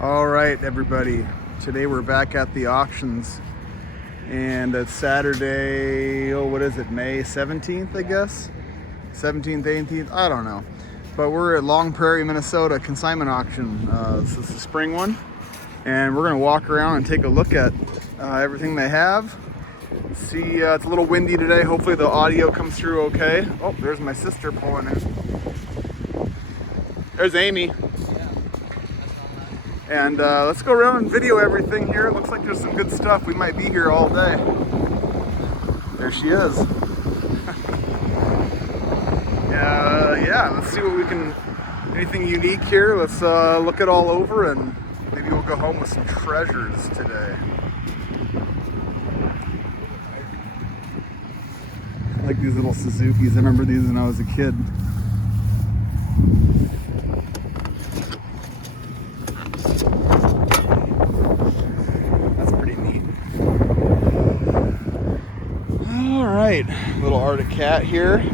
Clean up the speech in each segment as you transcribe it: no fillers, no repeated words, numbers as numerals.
All right, everybody. Today we're back at the auctions, and it's Saturday. Oh, what is it? May 17th, I guess. 17th, 18th. I don't know. But we're at Long Prairie, Minnesota consignment auction. This is the spring one, and we're gonna walk around and take a look at everything they have. See, it's a little windy today. Hopefully the audio comes through okay. Oh, there's my sister pulling in. There's Amy. And let's go around and video everything here. It looks like there's some good stuff. We might be here all day. There she is. Yeah, let's see what we can, anything unique here. Let's look it all over and maybe we'll go home with some treasures today. I like these little Suzukis. I remember these when I was a kid. Alright, little Arctic cat here.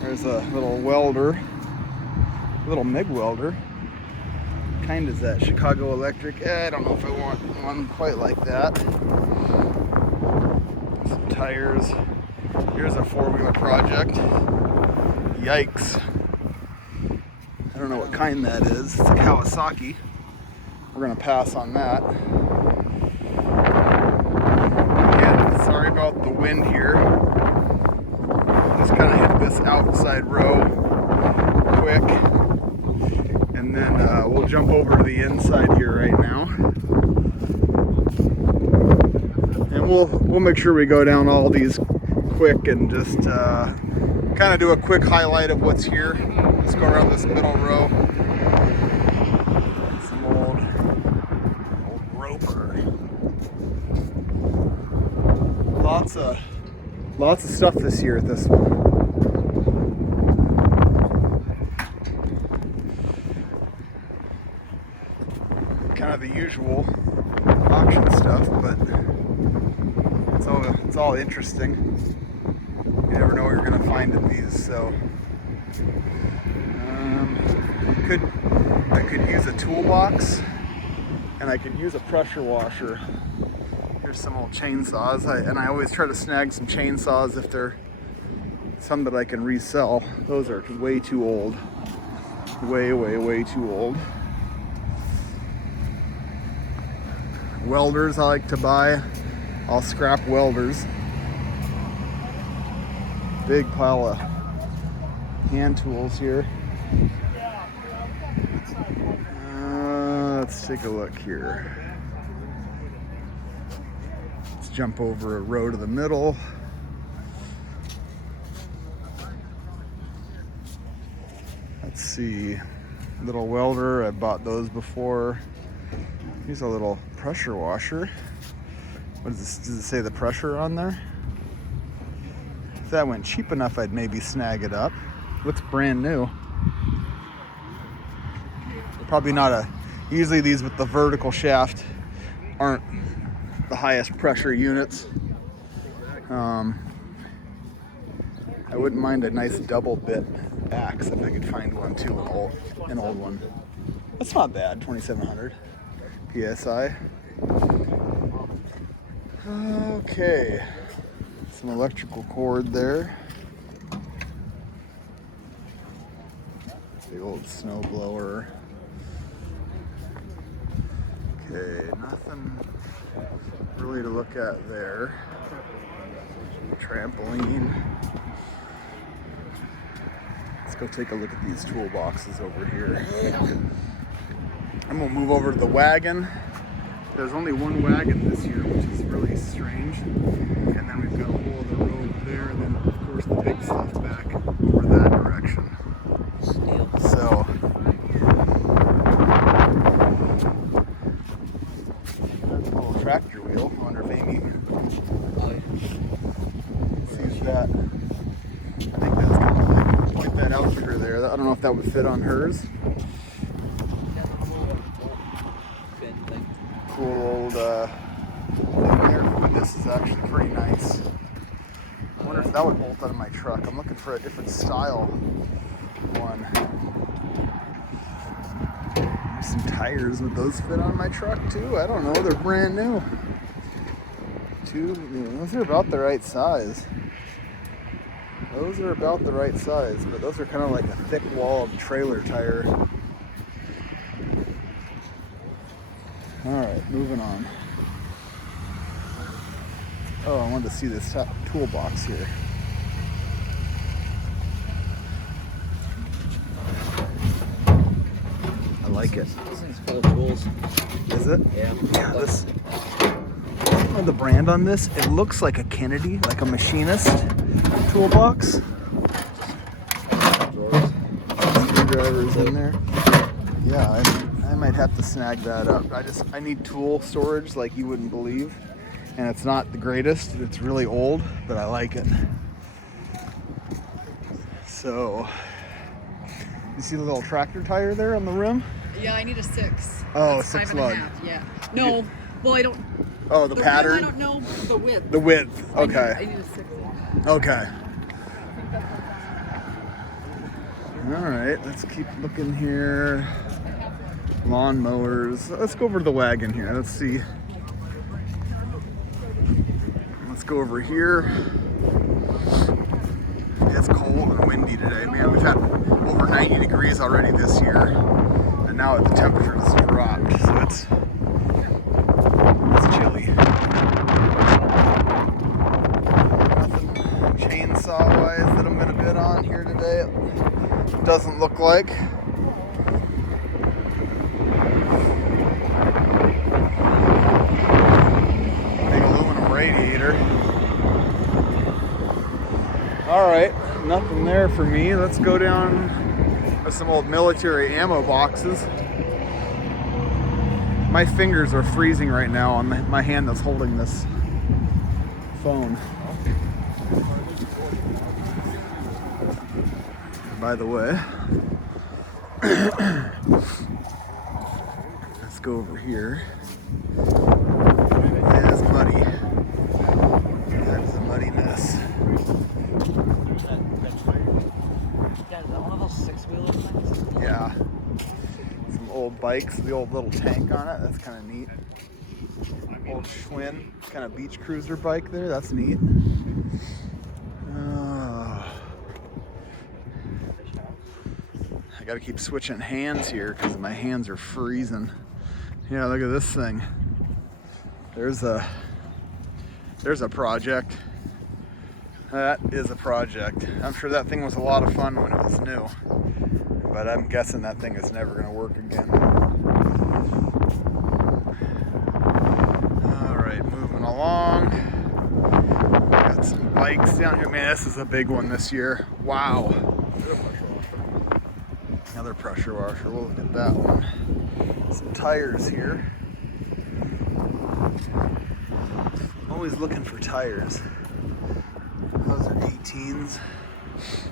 There's a little welder, little MIG welder. What kind is that? Chicago Electric? I don't know if I want one quite like that. Some tires. Here's a four-wheeler project. Yikes. I don't know what kind that is. It's a Kawasaki. We're gonna pass on that. Sorry about the wind here. Just kind of hit this outside row quick, and then we'll jump over to the inside here right now, and we'll make sure we go down all these quick and just kind of do a quick highlight of what's here. Let's go around this middle row. Some old roper. Lots of stuff this year at this one. Kind of the usual auction stuff, but it's all interesting. You never know what you're gonna find in these, so I could use a toolbox, and I could use a pressure washer. Here's some old chainsaws, and I always try to snag some chainsaws if they're some that I can resell. Those are way too old. Way too old. Welders I like to buy. I'll scrap welders. Big pile of hand tools here. Let's take a look here. Jump over a row to the middle. Let's see, little welder, I bought those before. Here's a little pressure washer. What is this, does it say the pressure on there? If that went cheap enough, I'd maybe snag it up. Looks brand new. Probably not usually these with the vertical shaft aren't the highest pressure units. I wouldn't mind a nice double bit axe if I could find one too, an old one. That's not bad, 2700 PSI. Okay, some electrical cord there. The old snow blower. Okay, nothing really to look at there. Trampoline. Let's go take a look at these toolboxes over here. And we'll move over to the wagon. There's only one wagon this year, which is really strange. And then we've got a whole other row over there, and then of course the big stuff back over that direction. So tractor wheel. I wonder if Amy sees that. I think that's kind of like, point that out to her there. I don't know if that would fit on hers. Cool old thing there. This is actually pretty nice. I wonder if that would bolt out of my truck. I'm looking for a different style one. some tires. Would those fit on my truck too? I don't know. They're brand new. Those are about the right size. Those are about the right size, but those are kind of like a thick-walled trailer tire. All right, moving on. Oh, I wanted to see this toolbox here. I like it. This thing's full of tools. Is it? Yeah. Yeah, this. I don't know the brand on this. It looks like a Kennedy, like a machinist toolbox. Screwdrivers in there. Yeah, I might have to snag that up. I need tool storage like you wouldn't believe. And it's not the greatest. It's really old, but I like it. So, you see the little tractor tire there on the rim? Yeah, I need a 6. Oh, That's 6 5 and a lug. half, yeah. No, well, I don't. Oh, the pattern? Rim, I don't know the width. The width, okay. I need a 6. Okay. All right, let's keep looking here. Lawn mowers. Let's go over to the wagon here. Let's see. Let's go over here. It's cold and windy today. Man, we've had over 90 degrees already this year. And now the temperature has dropped, so it's chilly. Nothing chainsaw-wise that I'm going to bid on here today. It doesn't look like. Big aluminum radiator. All right, nothing there for me. Let's go down with some old military ammo boxes. My fingers are freezing right now on my hand that's holding this phone. By the way, let's go over here. Yeah, it's muddy. That's a muddy mess. Yeah, is that one of those 6-wheeler things? Yeah. Some old bikes, the old little tank on it. That's kind of neat. Old Schwinn kind of beach cruiser bike there. That's neat. I gotta keep switching hands here because my hands are freezing. Yeah, look at this thing. There's a project. That is a project. I'm sure that thing was a lot of fun when it was new, but I'm guessing that thing is never gonna work again. All right, moving along. Got some bikes down here. Man, this is a big one this year. Wow. Another pressure washer. We'll look at that one. Some tires here. Always looking for tires. Those are 18s.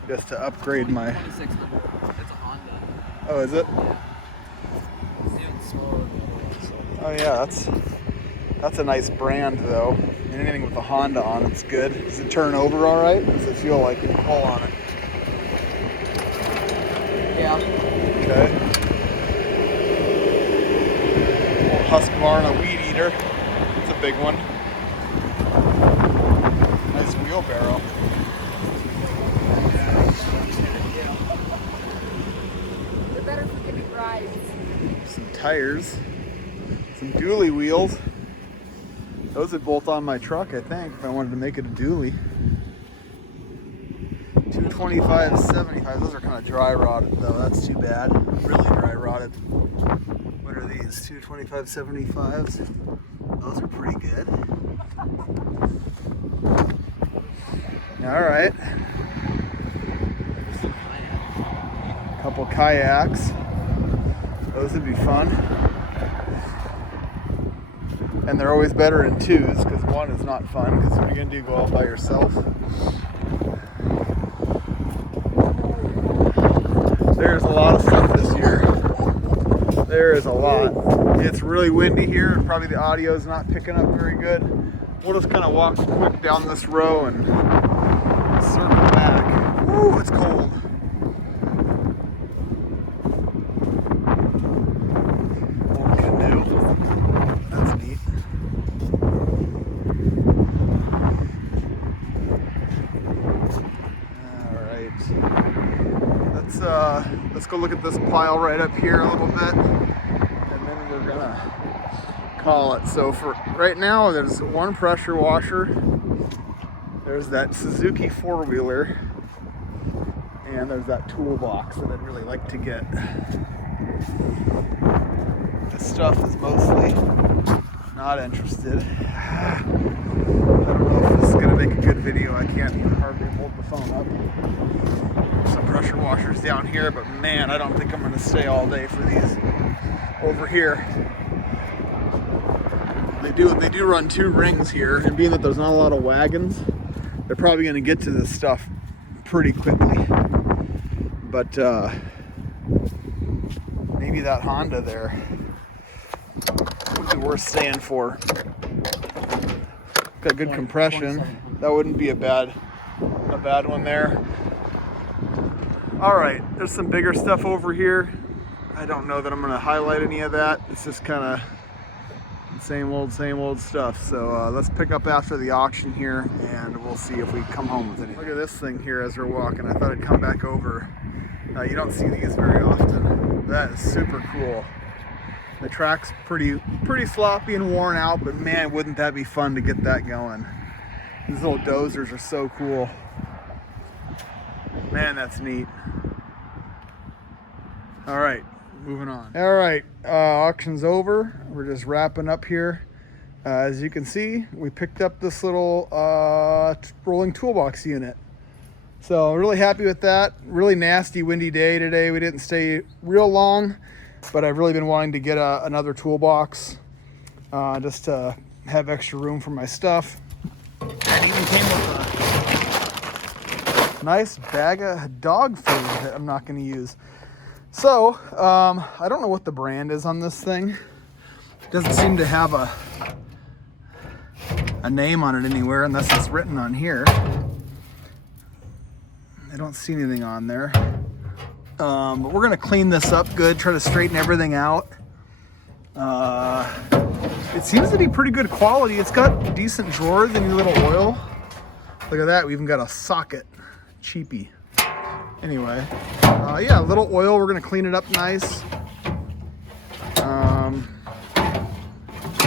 Just to upgrade my. 2600. It's a Honda. Oh, is it? Oh yeah, that's a nice brand though. Anything with a Honda on it's good. Does it turn over all right? Does it feel like you can pull on it? Yeah. Okay. Old Husqvarna weed eater. It's a big one. Nice wheelbarrow. They're better for giving rides. Some tires. Some dually wheels. Those would bolt on my truck, I think, if I wanted to make it a dually. 225/75. Those are kind of dry rotted though. That's too bad. Really dry rotted. What are these? 225/75s. Those are pretty good. All right. Couple kayaks. Those would be fun. And they're always better in twos because one is not fun because what are you gonna do? Go all by yourself? There's a lot of stuff this year. There is a lot. It's really windy here and probably the audio is not picking up very good. We'll just kind of walk quick down this row and circle back. Woo, it's cold. let's go look at this pile right up here a little bit, and then we're gonna call it. So for right now, there's one pressure washer, there's that Suzuki four-wheeler, and there's that toolbox that I'd really like to get. This stuff is mostly not interested. I don't know if this is gonna make a good video. I can't hardly hold the phone up. Some pressure washers down here, but man, I don't think I'm gonna stay all day for these over here. They do run 2 rings here, and being that there's not a lot of wagons, they're probably gonna get to this stuff pretty quickly. But maybe that Honda there would be worth staying for. Got good compression. That wouldn't be a bad one there. All right, there's some bigger stuff over here. I don't know that I'm gonna highlight any of that. It's just kind of same old stuff. So let's pick up after the auction here, and we'll see if we come home with anything. Look at this thing here as we're walking. I thought I'd come back over. You don't see these very often. That is super cool. The track's pretty sloppy and worn out, but man, wouldn't that be fun to get that going. These little dozers are so cool. Man, that's neat. All right, moving on. All right, auction's over. We're just wrapping up here. As you can see, we picked up this little rolling toolbox unit. So really happy with that. Really nasty, windy day today. We didn't stay real long, but I've really been wanting to get another toolbox just to have extra room for my stuff. And even came with a nice bag of dog food that I'm not going to use. So I don't know what the brand is on this thing. It doesn't seem to have a name on it anywhere unless it's written on here. I don't see anything on there. But we're gonna clean this up good, try to straighten everything out. It seems to be pretty good quality. It's got decent drawers and your little oil. Look at that, we even got a socket. Cheapy. Anyway, yeah, a little oil. We're gonna clean it up nice.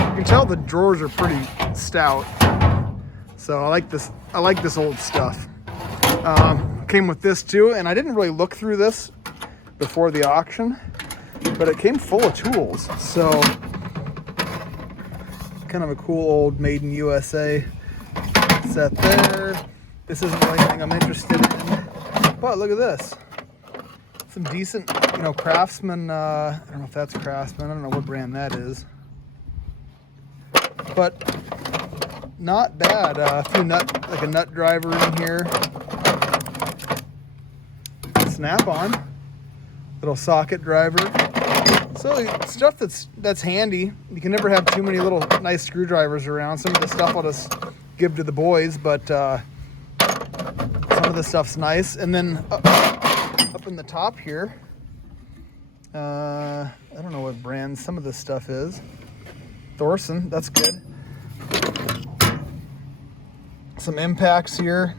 You can tell the drawers are pretty stout. So I like this old stuff. Came with this too, and I didn't really look through this before the auction, but it came full of tools. So kind of a cool old made in USA set there. This isn't really anything I'm interested in, but look at this. Some decent, Craftsman, I don't know if that's Craftsman, I don't know what brand that is, but not bad. A few like a nut driver in here. Snap-on, little socket driver. So stuff that's handy. You can never have too many little nice screwdrivers around. Some of the stuff I'll just give to the boys, but some of the stuff's nice. And then up in the top here, I don't know what brand some of this stuff is. Thorson, that's good. Some impacts here.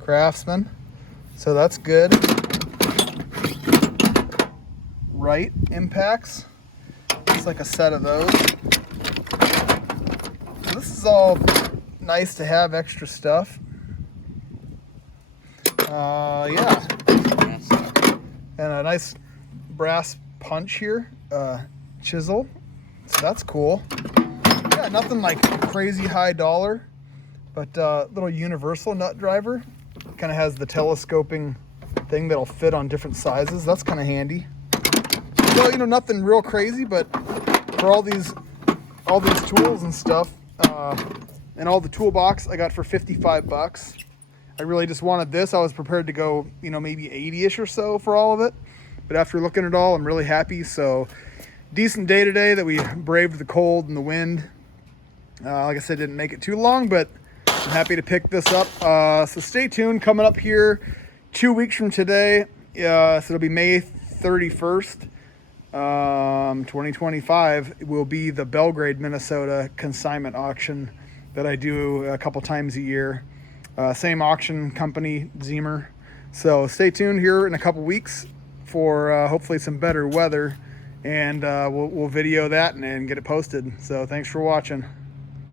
Craftsman, so that's good. Right impacts, it's like a set of those. So this is all nice to have extra stuff. Yeah, and a nice brass punch here, chisel. So that's cool. Yeah, nothing like crazy high dollar, but little universal nut driver. Kind of has the telescoping thing that'll fit on different sizes. That's kind of handy. So nothing real crazy, but for all these tools and stuff, and all the toolbox I got for $55. I really just wanted this. I was prepared to go, maybe 80-ish or so for all of it, but after looking at it all, I'm really happy. So decent day today that we braved the cold and the wind. Like I said, didn't make it too long, but I'm happy to pick this up. So stay tuned. Coming up here 2 weeks from today, so it'll be May 31st, 2025, will be the Belgrade, Minnesota consignment auction that I do a couple times a year. Same auction company, Zemer. So stay tuned here in a couple weeks for hopefully some better weather, and we'll video that and get it posted. So thanks for watching.